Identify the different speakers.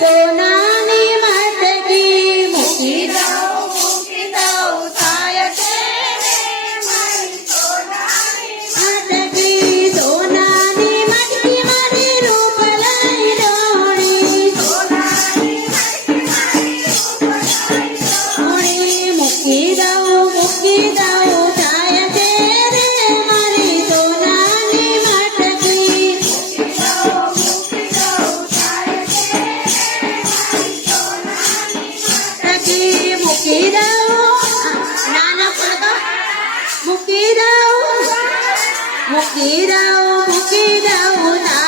Speaker 1: સોનાની મટકી મૂકી દઉં મૂકી દઉં, થાય છે મટકી સોનાની મટકી મારી રૂપ લઈ મૂકી દઉં મૂકી દઉં. Mukidao, Mukidao, Mukidao, Mukidao,